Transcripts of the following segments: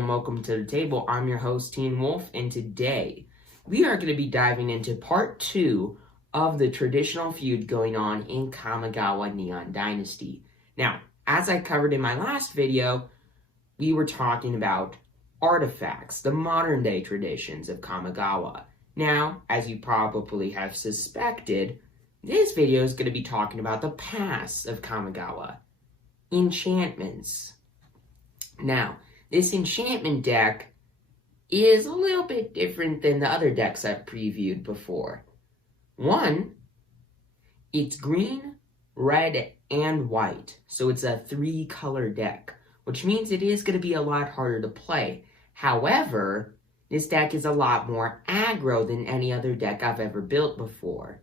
and welcome to the table. I'm your host, Teen Wolf, and today we are going to be diving into part 2 of the traditional feud going on in Kamigawa Neon Dynasty. Now, as I covered in my last video, we were talking about artifacts, the modern day traditions of Kamigawa. Now, as you probably have suspected, this video is going to be talking about the past of Kamigawa, Enchantments. Now, this enchantment deck is a little bit different than the other decks I've previewed before. One, it's green, red, and white, so it's a 3-color deck, which means it is going to be a lot harder to play. However, this deck is a lot more aggro than any other deck I've ever built before.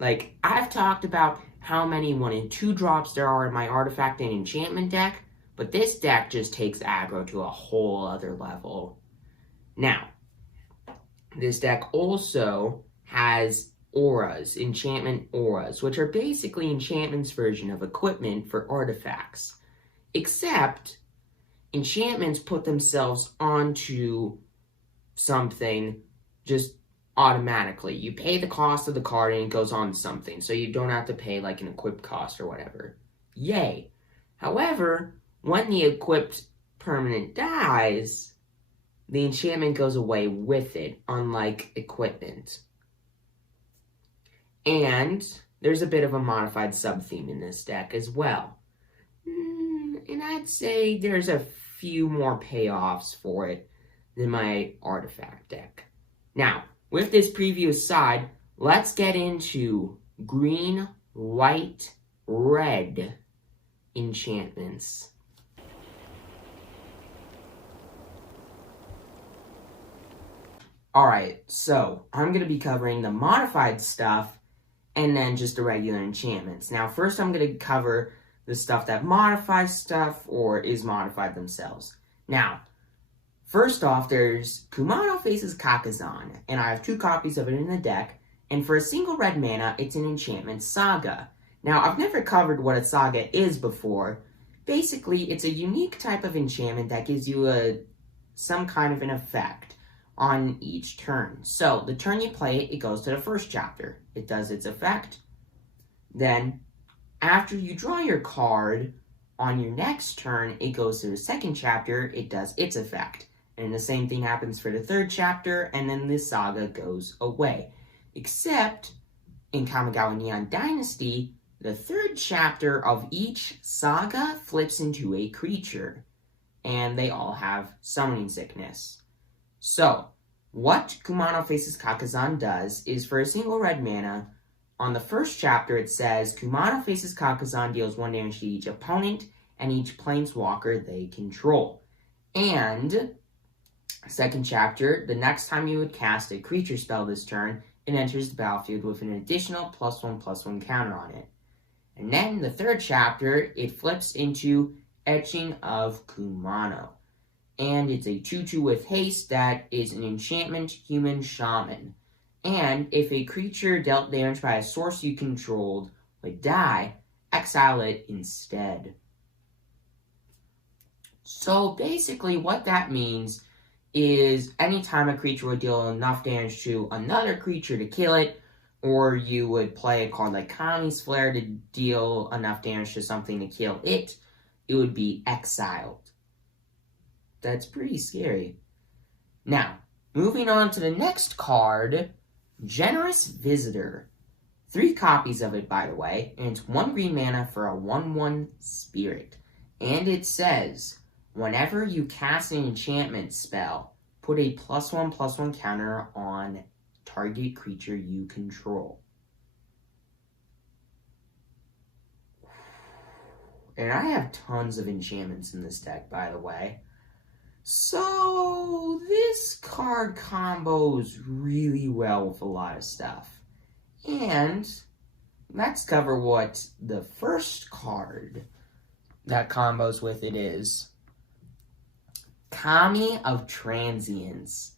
Like, I've talked about how many 1 and 2 drops there are in my artifact and enchantment deck, but this deck just takes aggro to a whole other level. Now, this deck also has auras, enchantment auras, which are basically enchantment's version of equipment for artifacts. Except, enchantments put themselves onto something just automatically. You pay the cost of the card and it goes on to something, so you don't have to pay like an equip cost or whatever. Yay! However, when the equipped permanent dies, the enchantment goes away with it, unlike equipment. And there's a bit of a modified sub-theme in this deck as well. And I'd say there's a few more payoffs for it than my artifact deck. Now, with this preview aside, let's get into green, white, red enchantments. Alright, so I'm going to be covering the modified stuff and then just the regular enchantments. Now, first I'm going to cover the stuff that modifies stuff or is modified themselves. Now, first off, there's Kumano Faces Kakazan, and I have 2 copies of it in the deck, and for a single red mana, it's an enchantment saga. Now, I've never covered what a saga is before. Basically, it's a unique type of enchantment that gives you some kind of an effect on each turn. So, the turn you play it, it goes to the first chapter. It does its effect. Then, after you draw your card, on your next turn, it goes to the second chapter, it does its effect. And the same thing happens for the third chapter, and then the saga goes away. Except, in Kamigawa Neon Dynasty, the third chapter of each saga flips into a creature. And they all have summoning sickness. So, what Kumano Faces Kakazan does is for a single red mana, on the first chapter it says, Kumano Faces Kakazan deals 1 damage to each opponent and each planeswalker they control. And, second chapter, the next time you would cast a creature spell this turn, it enters the battlefield with an additional +1/+1 counter on it. And then, the third chapter, it flips into Etching of Kumano. And it's a 2/2 with haste that is an enchantment human shaman. And if a creature dealt damage by a source you controlled would die, exile it instead. So basically what that means is anytime a creature would deal enough damage to another creature to kill it, or you would play a card like Kami's Flare to deal enough damage to something to kill it, it would be exiled. That's pretty scary. Now, moving on to the next card, Generous Visitor. 3 copies of it, by the way, and it's 1 green mana for a 1/1 spirit. And it says, whenever you cast an enchantment spell, put a +1/+1 counter on target creature you control. And I have tons of enchantments in this deck, by the way. So, this card combos really well with a lot of stuff. And let's cover what the first card that combos with it is. Kami of Transience.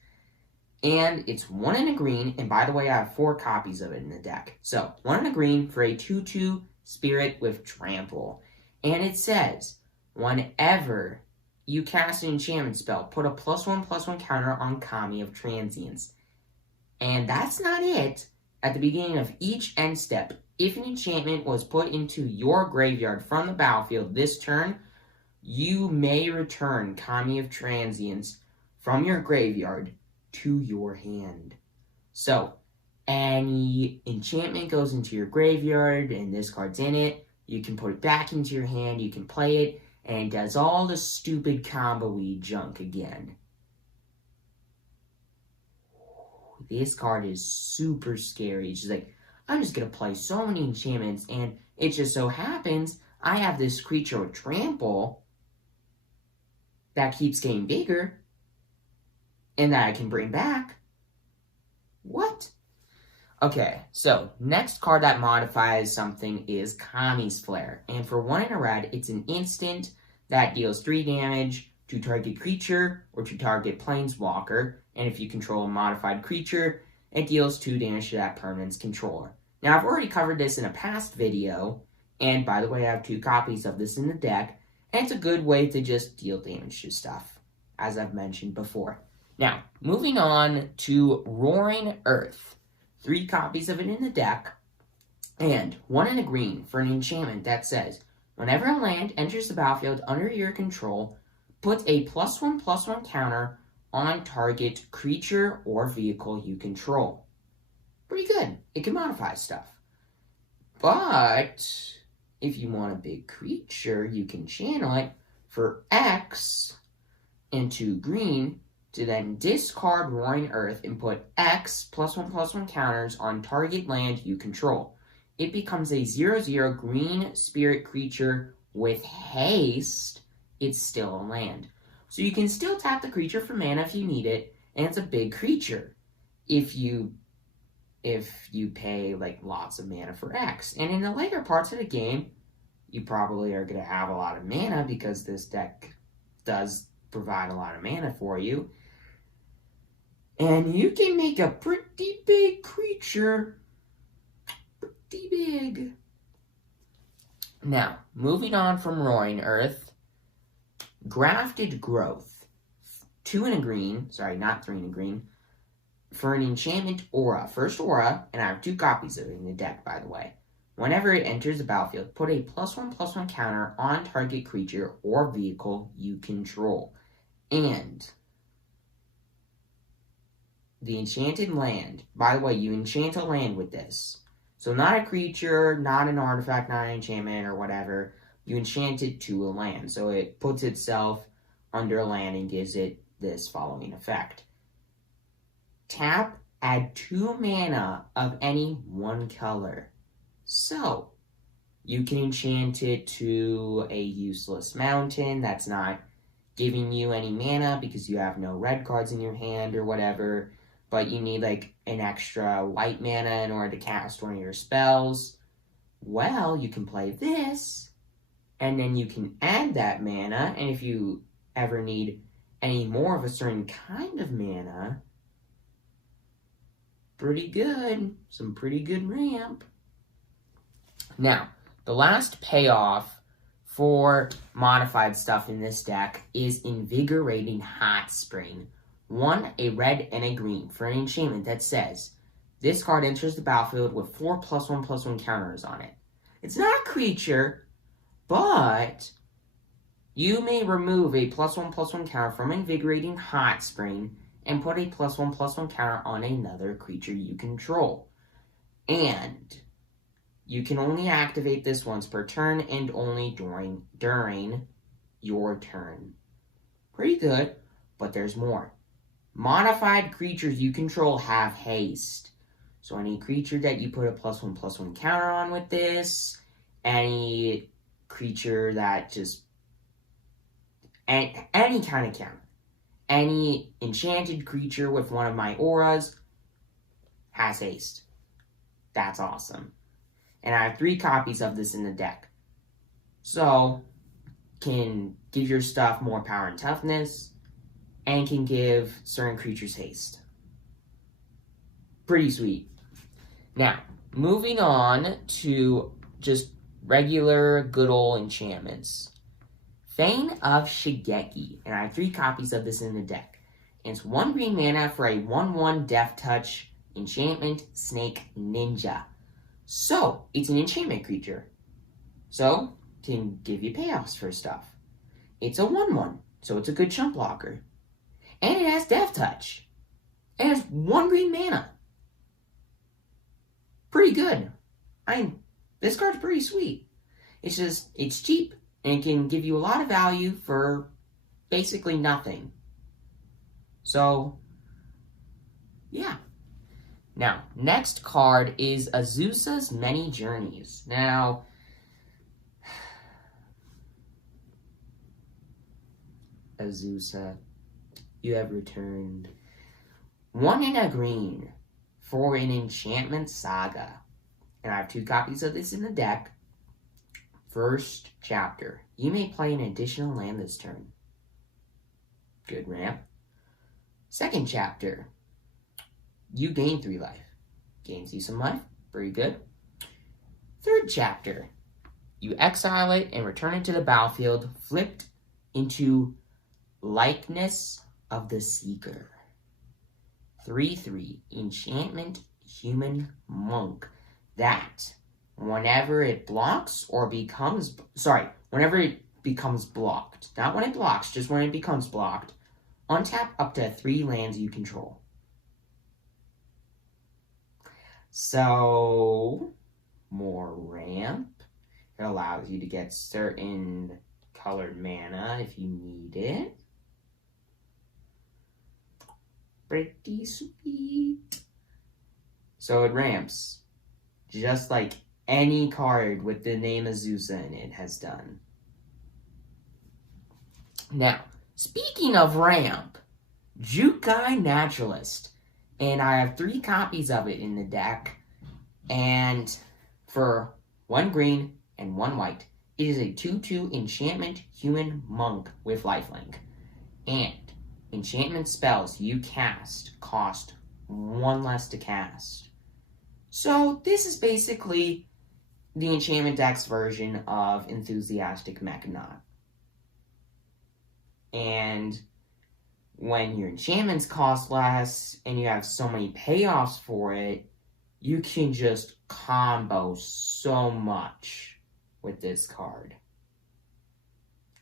And it's 1 and a green, and by the way, I have 4 copies of it in the deck. So, 1 and a green for a 2/2 spirit with trample. And it says, whenever you cast an enchantment spell. Put a +1/+1 counter on Kami of Transience. And that's not it. At the beginning of each end step, if an enchantment was put into your graveyard from the battlefield this turn, you may return Kami of Transience from your graveyard to your hand. So, any enchantment goes into your graveyard and this card's in it, you can put it back into your hand, you can play it, and it does all the stupid combo-y junk again. This card is super scary. It's just like, I'm just going to play so many enchantments, and it just so happens I have this creature with trample that keeps getting bigger, and that I can bring back. What? Okay, so next card that modifies something is Kami's Flare. And for 1 and a red, it's an instant that deals 3 damage to target creature or to target planeswalker. And if you control a modified creature, it deals 2 damage to that permanent's controller. Now, I've already covered this in a past video. And by the way, I have 2 copies of this in the deck. And it's a good way to just deal damage to stuff, as I've mentioned before. Now, moving on to Roaring Earth. 3 copies of it in the deck, and 1 in a green for an enchantment that says, whenever a land enters the battlefield under your control, put a +1/+1 counter on target creature or vehicle you control. Pretty good. It can modify stuff. But if you want a big creature, you can channel it for X into green to then discard Roaring Earth and put X +1/+1 counters on target land you control. It becomes a 0/0 green spirit creature with haste. It's still a land. So you can still tap the creature for mana if you need it, and it's a big creature if you pay like lots of mana for X. And in the later parts of the game, you probably are going to have a lot of mana because this deck does provide a lot of mana for you. And you can make a pretty big creature. Pretty big. Now, moving on from Roaring Earth. Grafted Growth. 2 in a green. Sorry, not 3 in a green. For an enchantment aura. First aura, and I have 2 copies of it in the deck, by the way. Whenever it enters the battlefield, put a +1/+1 counter on target creature or vehicle you control. And the enchanted land, by the way, you enchant a land with this. So not a creature, not an artifact, not an enchantment or whatever. You enchant it to a land. So it puts itself under a land and gives it this following effect. Tap, add 2 mana of any 1 color. So you can enchant it to a useless mountain that's not giving you any mana because you have no red cards in your hand or whatever. But you need like an extra white mana in order to cast one of your spells. Well, you can play this, and then you can add that mana, and if you ever need any more of a certain kind of mana, pretty good. Some pretty good ramp. Now, the last payoff for modified stuff in this deck is Invigorating Hotspring. 1, a red and a green for an enchantment that says, this card enters the battlefield with 4 +1/+1 counters on it. It's not a creature, but you may remove a +1/+1 counter from Invigorating Hotspring and put a +1/+1 counter on another creature you control. And you can only activate this once per turn and only during your turn. Pretty good, but there's more. Modified creatures you control have haste. So any creature that you put a +1/+1 counter on with this, any creature that just, any kind of counter, any enchanted creature with one of my auras has haste. That's awesome. And I have 3 copies of this in the deck. So, can give your stuff more power and toughness, and can give certain creatures haste. Pretty sweet. Now, moving on to just regular good old enchantments. Thane of Shigeki, and I have 3 copies of this in the deck. And it's 1 green mana for a 1/1 Death Touch enchantment Snake Ninja. So, it's an enchantment creature. So, can give you payoffs for stuff. It's a 1/1, so it's a good chump blocker. And it has Death Touch. And it has 1 green mana. Pretty good. This card's pretty sweet. It's cheap, and it can give you a lot of value for basically nothing. So, yeah. Now, next card is Azusa's Many Journeys. Now, Azusa, you have returned 1 and a green for an Enchantment Saga. And I have 2 copies of this in the deck. First chapter. You may play an additional land this turn. Good ramp. Second chapter. You gain 3 life. Gains you some life. Very good. Third chapter. You exile it and return it to the battlefield, flipped into Likeness of the Seeker. 3/3. Enchantment Human Monk. That, whenever it blocks or becomes... whenever it becomes blocked. Not when it blocks, just when it becomes blocked. Untap up to 3 lands you control. So, more ramp. It allows you to get certain colored mana if you need it. Pretty sweet. So it ramps. Just like any card with the name Azusa in it has done. Now, speaking of ramp, Jukai Naturalist. And I have 3 copies of it in the deck. And for 1 green and 1 white, it is a 2/2 enchantment human monk with lifelink. And enchantment spells you cast cost 1 less to cast. So this is basically the enchantment deck's version of Enthusiastic Mechanaut. And when your enchantments cost less and you have so many payoffs for it, you can just combo so much with this card.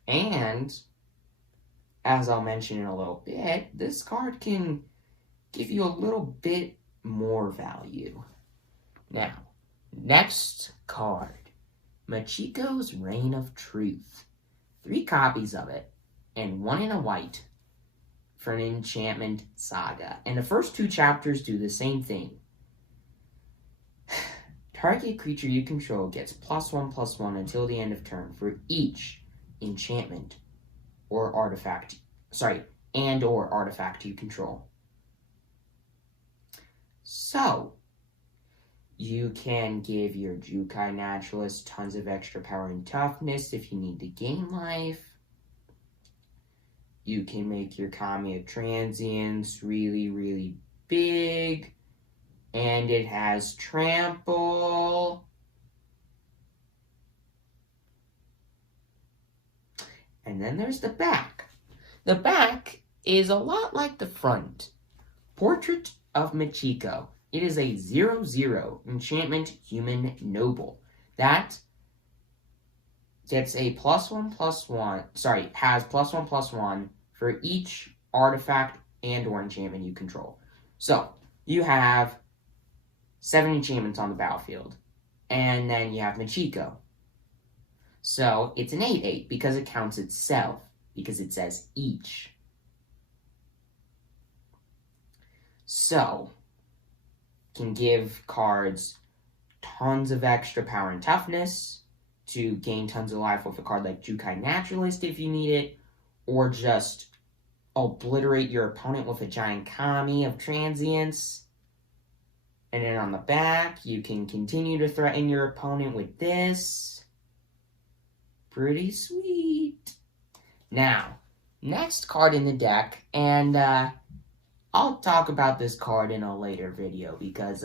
And, as I'll mention in a little bit, this card can give you a little bit more value. Now, next card, Machiko's Reign of Truth. 3 copies of it, and 1 in a white for an enchantment saga. And the first 2 chapters do the same thing. Target creature you control gets +1/+1 until the end of turn for each enchantment or artifact, or artifact you control. So, you can give your Jukai Naturalist tons of extra power and toughness if you need to gain life. You can make your Kami of Transients really, really big. And it has trample. And then there's the back. The back is a lot like the front. Portrait of Machiko. It is a 0/0 enchantment human noble. That gets a +1/+1, has +1/+1 for each artifact and or enchantment you control. So, you have 7 enchantments on the battlefield. And then you have Machiko. So, it's an 8/8 because it counts itself, because it says each. So, can give cards tons of extra power and toughness to gain tons of life with a card like Jukai Naturalist if you need it, or just obliterate your opponent with a giant Kami of Transients. And then on the back, you can continue to threaten your opponent with this. Pretty sweet. Now, next card in the deck, and I'll talk about this card in a later video because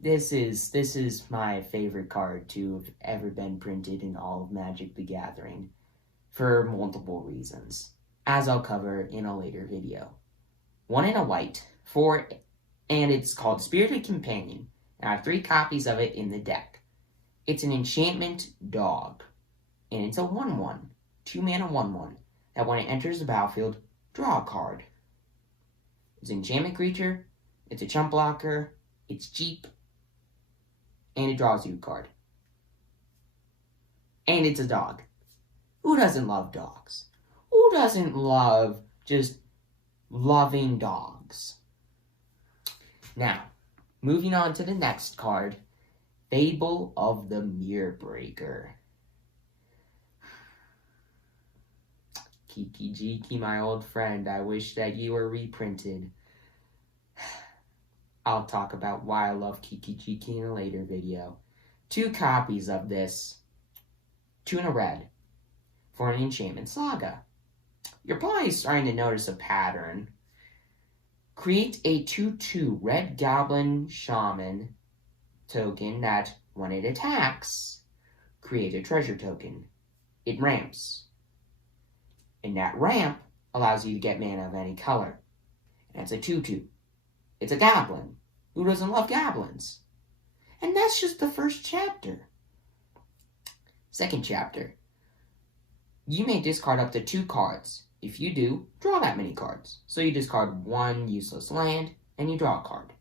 this is my favorite card to have ever been printed in all of Magic the Gathering. for multiple reasons, as I'll cover in a later video. 1 in a white, and it's called Spirited Companion, and I have 3 copies of it in the deck. It's an enchantment dog, and it's a 1/1, 2-mana 1/1, that when it enters the battlefield, draw a card. It's an enchantment creature, it's a chump blocker, it's cheap, and it draws you a card. And it's a dog. Who doesn't love dogs? Who doesn't love just loving dogs? Now, moving on to the next card, Fable of the Mirror Breaker. Kiki Jiki, my old friend, I wish that you were reprinted. I'll talk about why I love Kiki Jiki in a later video. 2 copies of this, 2 in a red, for an enchantment saga. You're probably starting to notice a pattern. Create a 2/2 red goblin shaman token that, when it attacks, create a treasure token. It ramps. And that ramp allows you to get mana of any color. And it's a 2/2. It's a goblin. Who doesn't love goblins? And that's just the first chapter. Second chapter. You may discard up to 2 cards. If you do, draw that many cards. So you discard 1 useless land, and you draw a card.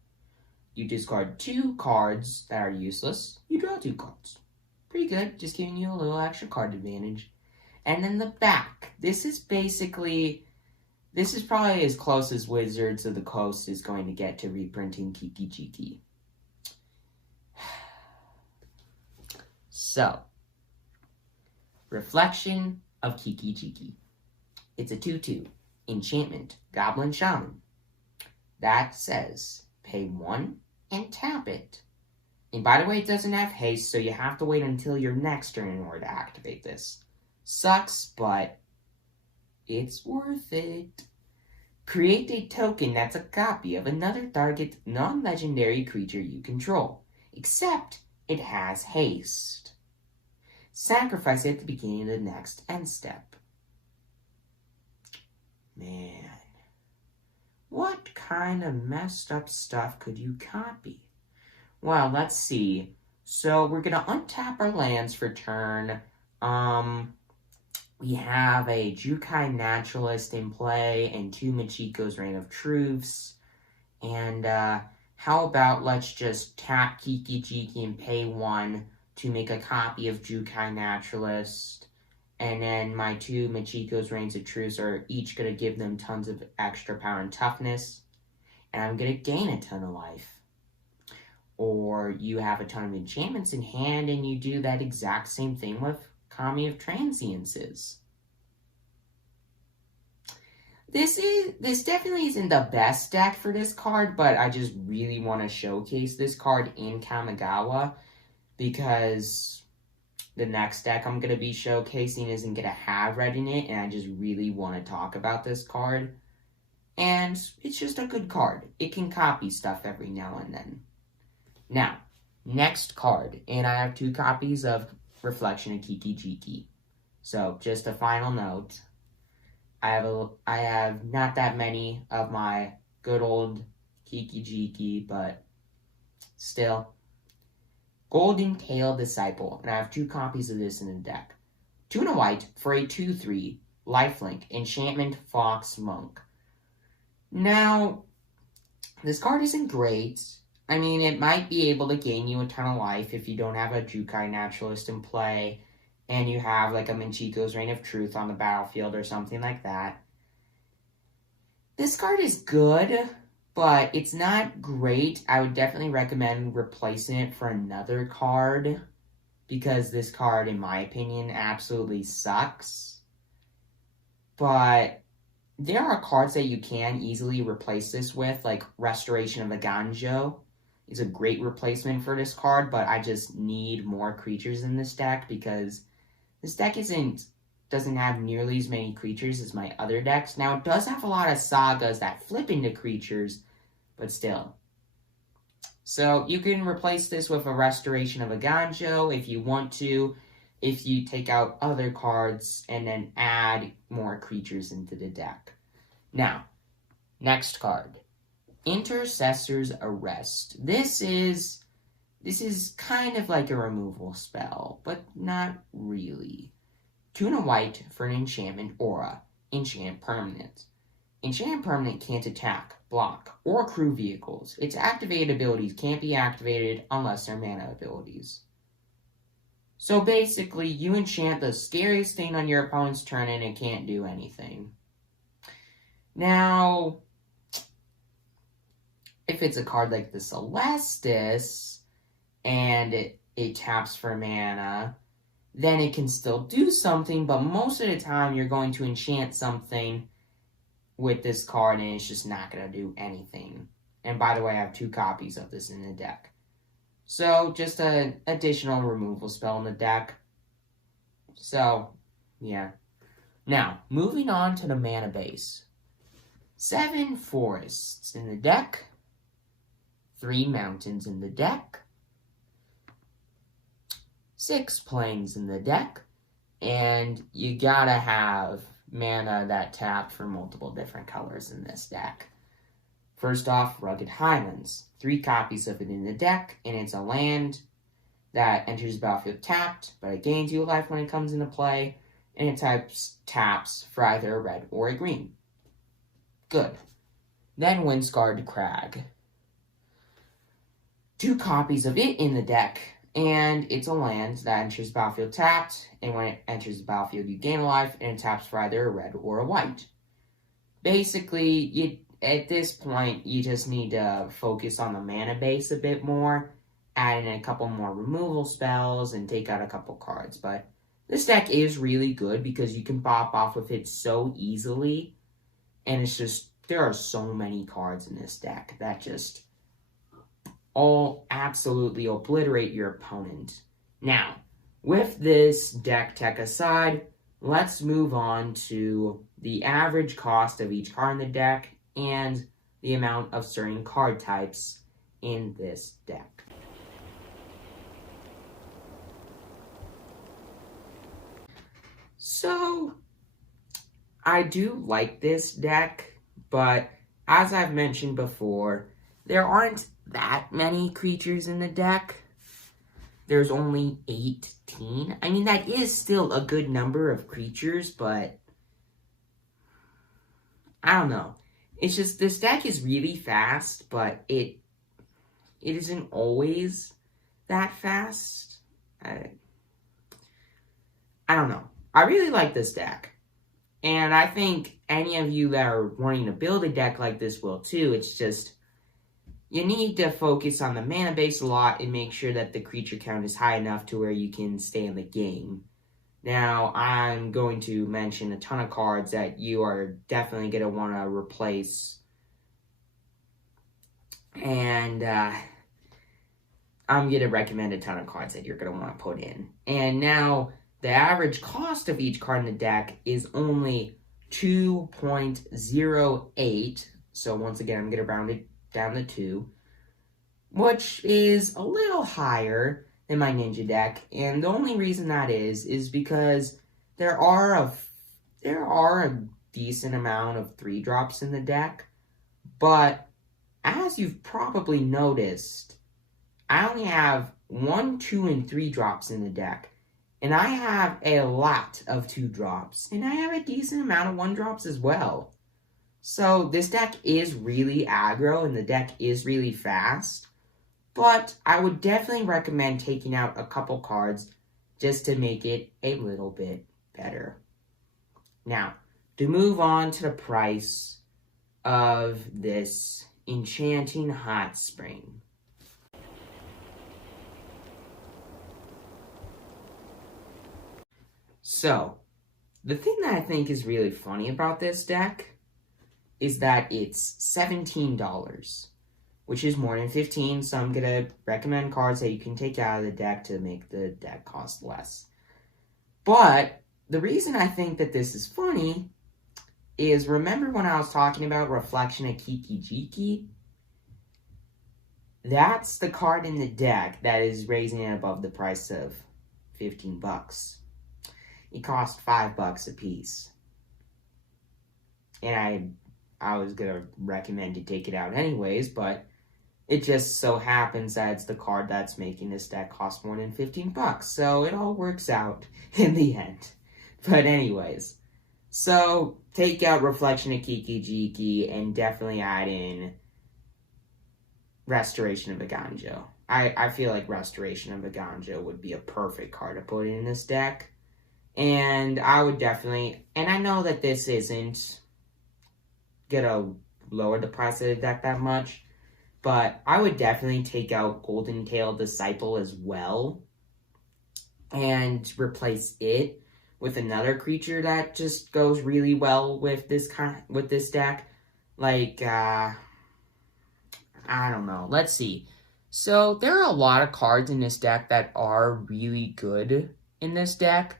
You discard 2 cards that are useless, you draw 2 cards. Pretty good, just giving you a little extra card advantage. And then the back. This is probably as close as Wizards of the Coast is going to get to reprinting Kiki Jiki. So, Reflection of Kiki Jiki. It's a 2/2 enchantment goblin shaman. That says pay 1 and tap it. And by the way, it doesn't have haste, so you have to wait until your next turn in order to activate this. Sucks, but it's worth it. Create a token that's a copy of another target non-legendary creature you control, except it has haste. Sacrifice it at the beginning of the next end step. Man, what kind of messed up stuff could you copy? Well, let's see. So we're going to untap our lands for turn. We have a Jukai Naturalist in play and 2 Machiko's Reign of Truths. And how about let's just tap Kiki Jiki and pay 1 to make a copy of Jukai Naturalist. And then my 2 Machiko's Reigns of Truths are each going to give them tons of extra power and toughness. And I'm going to gain a ton of life. Or you have a ton of enchantments in hand and you do that exact same thing with Kami of Transiences. This definitely isn't the best deck for this card, but I just really want to showcase this card in Kamigawa because the next deck I'm going to be showcasing isn't going to have red in it, and I just really want to talk about this card. And it's just a good card. It can copy stuff every now and then. Now, next card, and I have 2 copies of Reflection of Kiki Jiki. So, just a final note. I have not that many of my good old Kiki Jiki, but still. Golden Tail Disciple, and I have 2 copies of this in the deck. 2 in a white for a 2/3 lifelink enchantment Fox Monk. Now, this card isn't great. I mean, it might be able to gain you a ton of life if you don't have a Jukai Naturalist in play, and you have like a Minchiko's Reign of Truth on the battlefield or something like that. This card is good, but it's not great. I would definitely recommend replacing it for another card, because this card, in my opinion, absolutely sucks. But there are cards that you can easily replace this with, like Restoration of the Ganjo is a great replacement for this card, but I just need more creatures in this deck because this deck doesn't have nearly as many creatures as my other decks. Now, it does have a lot of sagas that flip into creatures, but still. So, you can replace this with a Restoration of a Ganjo if you want to. if you take out other cards and then add more creatures into the deck. Now, next card, Intercessor's Arrest. This is kind of like a removal spell, but not really. 2 and a white for an enchantment aura. Enchant permanent. Enchant permanent can't attack, block, or crew vehicles. Its activated abilities can't be activated unless they're mana abilities. So basically, you enchant the scariest thing on your opponent's turn and it can't do anything. Now, if it's a card like the Celestis, and it taps for mana, then it can still do something, but most of the time you're going to enchant something with this card and it's just not going to do anything. And by the way, I have 2 copies of this in the deck. So, just an additional removal spell in the deck. So, yeah. Now, moving on to the mana base. 7 forests in the deck. 3 mountains in the deck. 6 plains in the deck. And you gotta have mana that tap for multiple different colors in this deck. First off, Rugged Highlands. 3 copies of it in the deck, and it's a land that enters the battlefield tapped, but it gains you a life when it comes into play, and it taps for either a red or a green. Good. Then Windscarred Crag. 2 copies of it in the deck, and it's a land that enters the battlefield tapped, and when it enters the battlefield you gain a life, and it taps for either a red or a white. Basically, at this point, you just need to focus on the mana base a bit more, add in a couple more removal spells, and take out a couple cards. But this deck is really good because you can pop off with it so easily, and it's just, there are so many cards in this deck that just all absolutely obliterate your opponent. Now, with this deck tech aside, let's move on to the average cost of each card in the deck and the amount of certain card types in this deck. So, I do like this deck, but as I've mentioned before, there aren't that many creatures in the deck. There's only 18. I mean, that is still a good number of creatures, but I don't know. It's just, this deck is really fast, but it isn't always that fast. I don't know. I really like this deck. And I think any of you that are wanting to build a deck like this will too. It's just, you need to focus on the mana base a lot and make sure that the creature count is high enough to where you can stay in the game. Now, I'm going to mention a ton of cards that you are definitely going to want to replace. And I'm going to recommend a ton of cards that you're going to want to put in. And now, the average cost of each card in the deck is only 2.08. So once again, I'm going to round it down to 2. Which is a little higher than my Ninja deck, and the only reason that is because there are a decent amount of 3-drops in the deck, but as you've probably noticed, I only have 1, 2, and 3-drops in the deck, and I have a lot of 2-drops, and I have a decent amount of 1-drops as well. So this deck is really aggro, and the deck is really fast. But I would definitely recommend taking out a couple cards just to make it a little bit better. Now, to move on to the price of this Enchanting Hotspring. So, the thing that I think is really funny about this deck is that it's $17. Which is more than 15, so I'm going to recommend cards that you can take out of the deck to make the deck cost less. But the reason I think that this is funny is, remember when I was talking about Reflection of Kiki-Jiki? That's the card in the deck that is raising it above the price of 15 bucks. It cost $5 a piece. And I was going to recommend you take it out anyways, but it just so happens that it's the card that's making this deck cost more than 15 bucks. So it all works out in the end. But anyways, so take out Reflection of Kiki-Jiki and definitely add in Restoration of Aganjo. I feel like Restoration of Aganjo would be a perfect card to put in this deck. And I would definitely, and I know that this isn't gonna lower the price of the deck that much, but I would definitely take out Golden Tail Disciple as well and replace it with another creature that just goes really well with this deck. Like, I don't know. Let's see. So there are a lot of cards in this deck that are really good in this deck.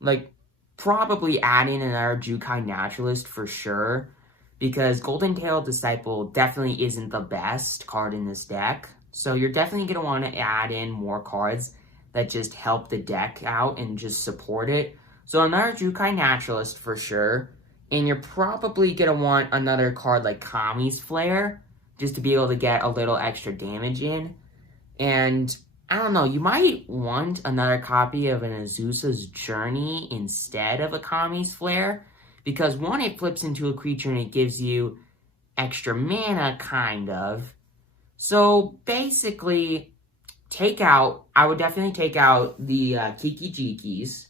Like, probably adding another Jukai Naturalist for sure, because Golden Tail Disciple definitely isn't the best card in this deck. So you're definitely going to want to add in more cards that just help the deck out and just support it. So another Jukai Naturalist for sure. And you're probably going to want another card like Kami's Flare, just to be able to get a little extra damage in. And I don't know, you might want another copy of an Azusa's Journey instead of a Kami's Flare, because one, it flips into a creature and it gives you extra mana, kind of. So basically, I would definitely take out the Kiki-Jikis,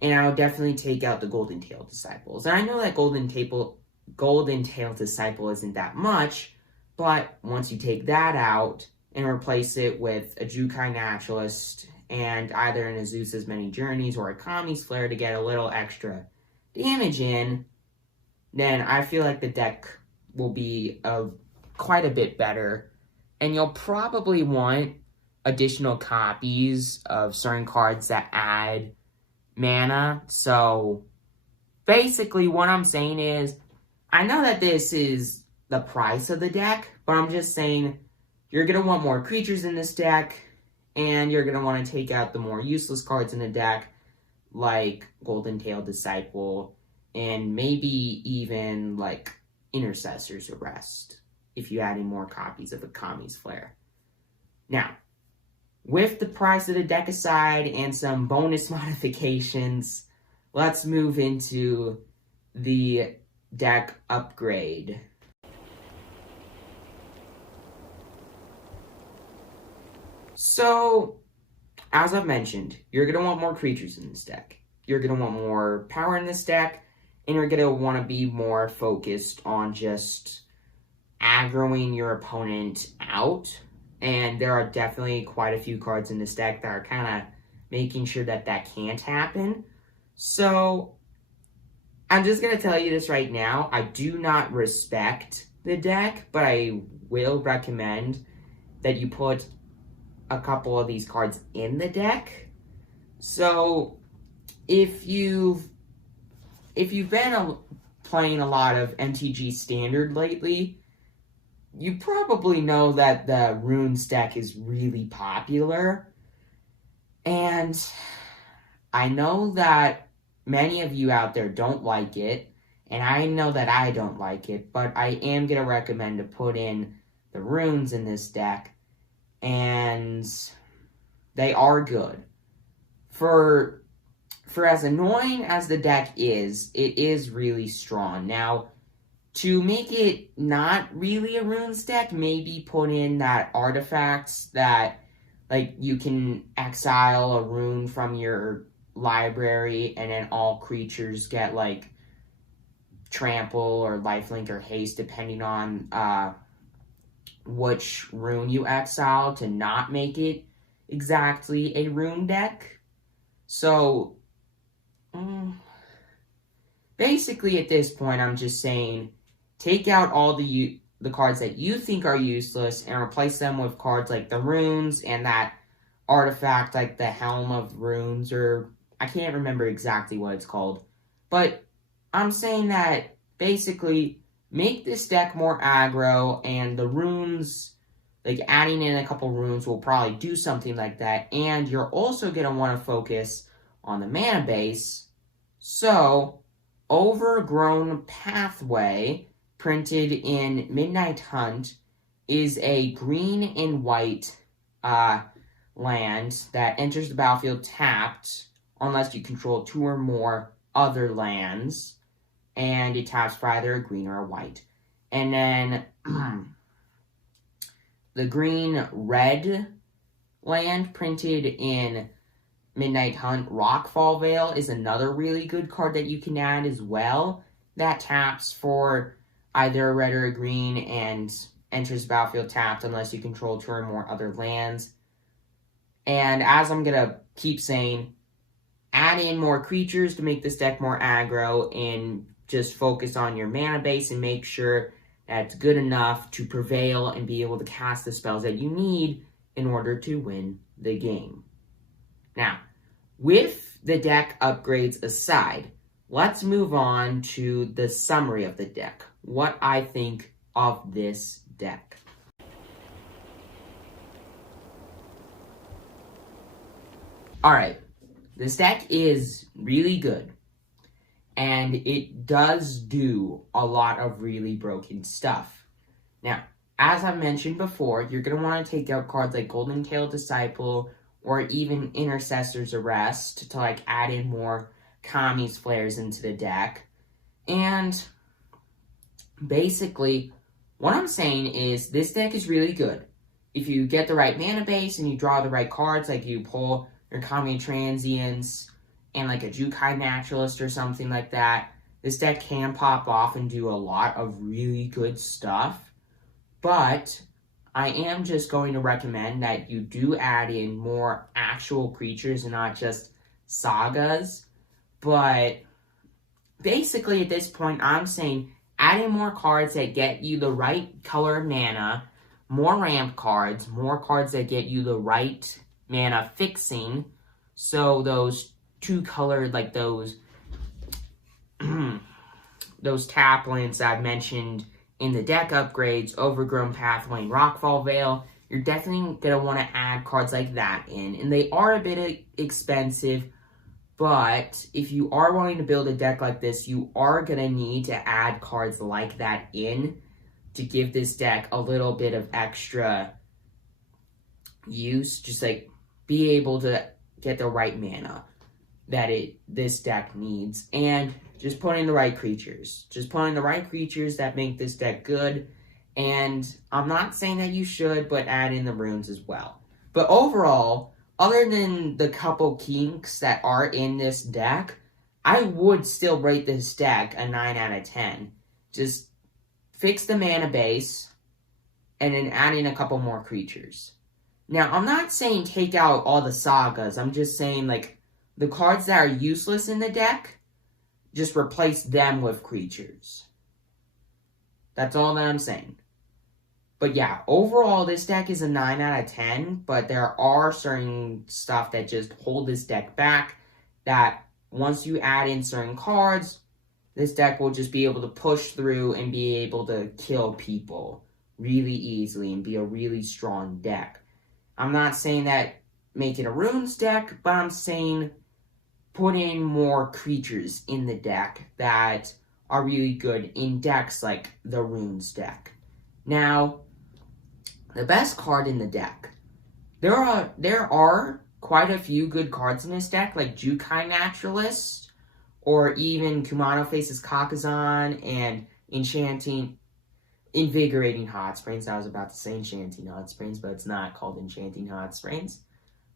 and I would definitely take out the Golden Tail Disciples. And I know that Golden Tail Disciple isn't that much, but once you take that out and replace it with a Jukai Naturalist and either an Azusa's Many Journeys or a Kami's Flare to get a little extra damage in, then I feel like the deck will be quite a bit better. And you'll probably want additional copies of certain cards that add mana. So basically what I'm saying is, I know that this is the price of the deck, but I'm just saying you're going to want more creatures in this deck, and you're going to want to take out the more useless cards in the deck, like Golden Tail Disciple, and maybe even like Intercessor's Arrest, if you add in more copies of a Kami's Flare. Now, with the price of the deck aside and some bonus modifications, let's move into the deck upgrade. So, as I've mentioned, you're going to want more creatures in this deck. You're going to want more power in this deck, and you're going to want to be more focused on just aggroing your opponent out. And there are definitely quite a few cards in this deck that are kind of making sure that that can't happen. So, I'm just going to tell you this right now. I do not respect the deck, but I will recommend that you put a couple of these cards in the deck. So, if you've been playing a lot of MTG Standard lately, you probably know that the Runes deck is really popular. And I know that many of you out there don't like it, and I know that I don't like it, but I am going to recommend to put in the Runes in this deck, and they are good. For as annoying as the deck is, it is really strong. Now, to make it not really a Runes deck, maybe put in that artifacts that, like, you can exile a rune from your library, and then all creatures get, like, trample or lifelink or haste, depending on which rune you exile, to not make it exactly a rune deck. So, basically at this point, I'm just saying, take out all the cards that you think are useless and replace them with cards like the Runes and that artifact like the Helm of Runes, or I can't remember exactly what it's called. But I'm saying that basically make this deck more aggro, and the Runes like adding in a couple runes will probably do something like that. And you're also going to want to focus on the mana base. So, Overgrown Pathway, printed in Midnight Hunt, is a green and white land that enters the battlefield tapped unless you control 2 or more other lands, and it taps for either a green or a white. And then the green-red land printed in Midnight Hunt, Rockfall Vale, is another really good card that you can add as well. That taps for either a red or a green and enters the battlefield tapped unless you control 2 or more other lands. And as I'm going to keep saying, add in more creatures to make this deck more aggro, and just focus on your mana base and make sure that it's good enough to prevail and be able to cast the spells that you need in order to win the game. Now, with the deck upgrades aside, let's move on to the summary of the deck. What I think of this deck. Alright, this deck is really good, and it does do a lot of really broken stuff. Now, as I mentioned before, you're going to want to take out cards like Golden Tail Disciple or even Intercessor's Arrest to add in more Kami's Flares into the deck. And basically, what I'm saying is this deck is really good. If you get the right mana base and you draw the right cards, like you pull your Kami Transients and a Jukai Naturalist or something like that, this deck can pop off and do a lot of really good stuff. But I am just going to recommend that you do add in more actual creatures and not just sagas. But basically at this point, I'm saying add in more cards that get you the right color of mana, more ramp cards, more cards that get you the right mana fixing. So those 2-colored, those tap lands I've mentioned in the deck upgrades, Overgrown Pathway and Rockfall Vale, you're definitely going to want to add cards like that in. And they are a bit expensive, but if you are wanting to build a deck like this, you are going to need to add cards like that in to give this deck a little bit of extra use. Just be able to get the right mana that this deck needs, and just put in the right creatures. Just put in the right creatures that make this deck good, and I'm not saying that you should, but add in the runes as well. But overall, other than the couple kinks that are in this deck, I would still rate this deck a 9 out of 10. Just fix the mana base, and then add in a couple more creatures. Now, I'm not saying take out all the sagas. I'm just saying, the cards that are useless in the deck, just replace them with creatures. That's all that I'm saying. But yeah, overall, this deck is a 9 out of 10, but there are certain stuff that just hold this deck back, that once you add in certain cards, this deck will just be able to push through and be able to kill people really easily and be a really strong deck. I'm not saying that make it a runes deck, but I'm saying put in more creatures in the deck that are really good in decks like the runes deck. Now, the best card in the deck. There are quite a few good cards in this deck, like Jukai Naturalist, or even Kumano Faces Kakazan and Invigorating Hot Springs. I was about to say Enchanting Hot Springs, but it's not called Enchanting Hot Springs.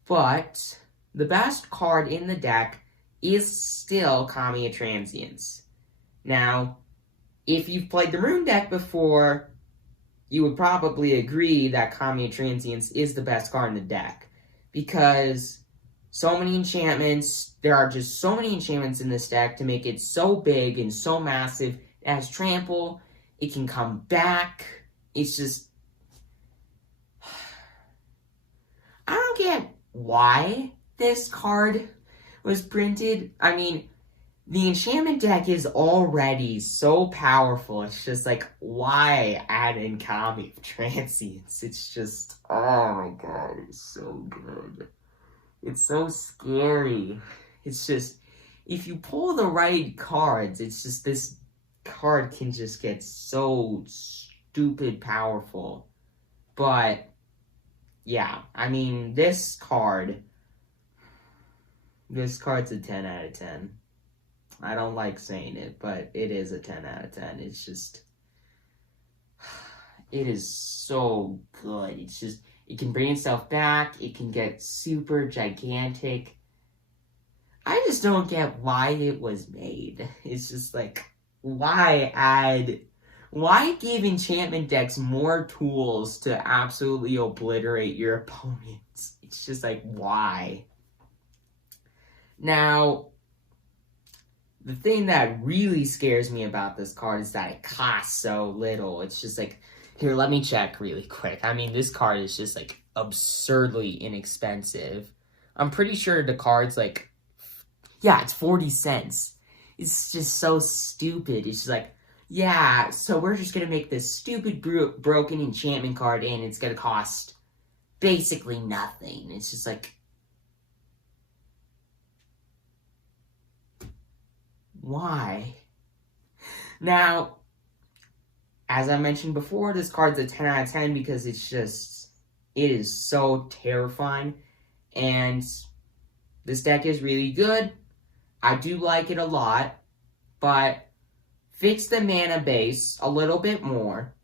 But the best card in the deck is still Kami Transients. Now, if you've played the Rune deck before, you would probably agree that Kami Transients is the best card in the deck. Because so many enchantments, there are just so many enchantments in this deck to make it so big and so massive. It has trample, it can come back, it's just... I don't get why this card was printed. I mean, The enchantment deck is already so powerful. It's just like, why add in Kami of Transience? It's just, oh my god, it's so good. It's so scary. It's just, if you pull the right cards, it's just this card can just get so stupid powerful. But, yeah, I mean, this card's a 10 out of 10. I don't like saying it, but it is a 10 out of 10. It's just, it is so good. It's just, it can bring itself back. It can get super gigantic. I just don't get why it was made. It's just like, why give enchantment decks more tools to absolutely obliterate your opponents? It's just like, why? Now, the thing that really scares me about this card is that it costs so little. It's just like, here, let me check really quick. I mean, this card is just like absurdly inexpensive. I'm pretty sure the card's like, yeah, it's 40 cents. It's just so stupid. It's just like, yeah, so we're just going to make this stupid broken enchantment card and it's going to cost basically nothing. It's just like, why? Now, as I mentioned before, this card's a 10 out of 10 because it's just, it is so terrifying. And this deck is really good. I do like it a lot, but fix the mana base a little bit more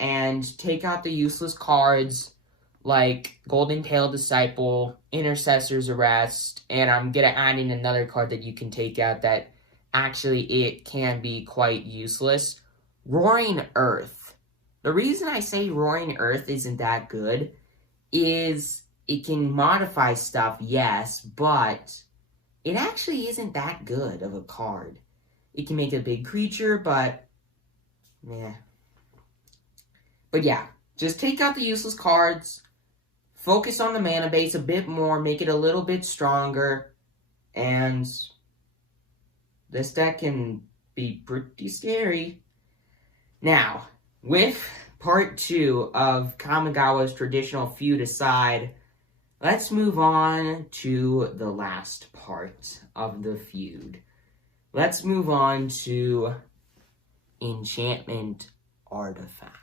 and take out the useless cards like Golden Tail Disciple, Intercessor's Arrest, and I'm going to add in another card that you can take out that actually it can be quite useless. Roaring Earth. The reason I say Roaring Earth isn't that good is it can modify stuff, yes, but it actually isn't that good of a card. It can make a big creature, but yeah. But yeah, just take out the useless cards, focus on the mana base a bit more, make it a little bit stronger, and this deck can be pretty scary. Now, with part 2 of Kamigawa's traditional feud aside, let's move on to the last part of the feud. Let's move on to Enchantment Artifact.